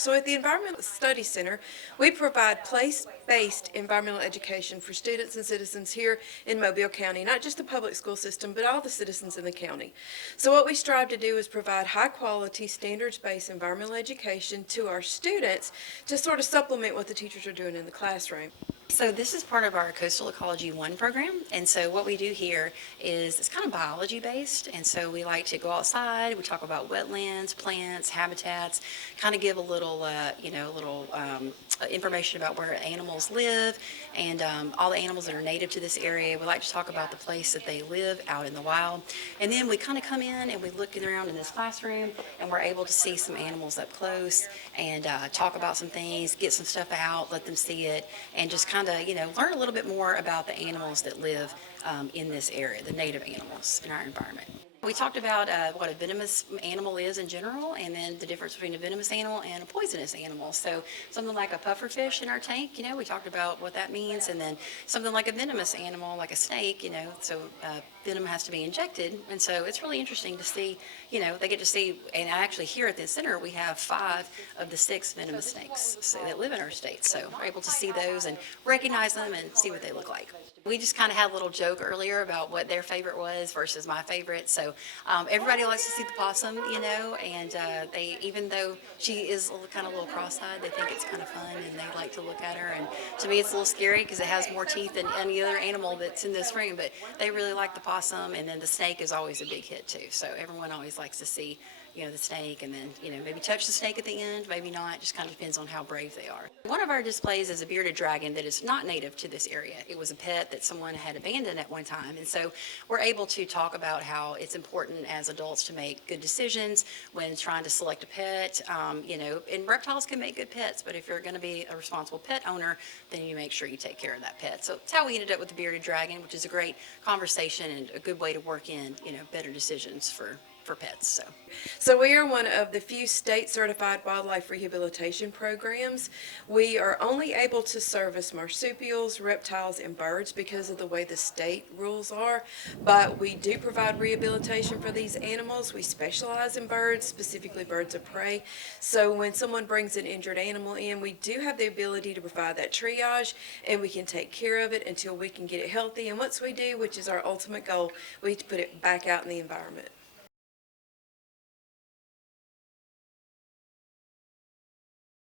So at the Environmental Studies Center, we provide place-based environmental education for students and citizens here in Mobile County, not just the public school system, but all the citizens in the county. So what we strive to do is provide high-quality, standards-based environmental education to our students to sort of supplement what the teachers are doing in the classroom. So this is part of our Coastal Ecology 1 program, and so what we do here is it's kind of biology based, and so we like to go outside, we talk about wetlands, plants, habitats, kind of give a little, information about where animals live, and all the animals that are native to this area. We like to talk about the place that they live out in the wild, and then we kind of come in and we look around in this classroom, and we're able to see some animals up close, and talk about some things, get some stuff out, let them see it, and just kind of, learn a little bit more about the animals that live in this area, the native animals in our environment. We talked about what a venomous animal is in general, and then the difference between a venomous animal and a poisonous animal. So something like a pufferfish in our tank, we talked about what that means, and then something like a venomous animal, like a snake, so venom has to be injected, and so it's really interesting to see, they get to see, and actually here at the center we have 5 of the 6 venomous snakes that live in our state, so we're able to see those and recognize them and see what they look like. We just kind of had a little joke earlier about what their favorite was versus my favorite. So everybody likes to see the possum, and they, even though she is kind of a little cross-eyed, they think it's kind of fun and they like to look at her. And to me, it's a little scary because it has more teeth than any other animal that's in this room. But they really like the possum, and then the snake is always a big hit too. So everyone always likes to see, the snake, and then, maybe touch the snake at the end, maybe not, just kind of depends on how brave they are. One of our displays is a bearded dragon that is not native to this area. It was a pet that someone had abandoned at one time, and so we're able to talk about how it's important as adults to make good decisions when trying to select a pet, and reptiles can make good pets, but if you're going to be a responsible pet owner, then you make sure you take care of that pet. So that's how we ended up with the bearded dragon, which is a great conversation and a good way to work in, better decisions for pets. So we are one of the few state-certified wildlife rehabilitation programs. We are only able to service marsupials, reptiles, and birds because of the way the state rules are, but we do provide rehabilitation for these animals. We specialize in birds, specifically birds of prey. So when someone brings an injured animal in, we do have the ability to provide that triage, and we can take care of it until we can get it healthy. And once we do, which is our ultimate goal, we put it back out in the environment.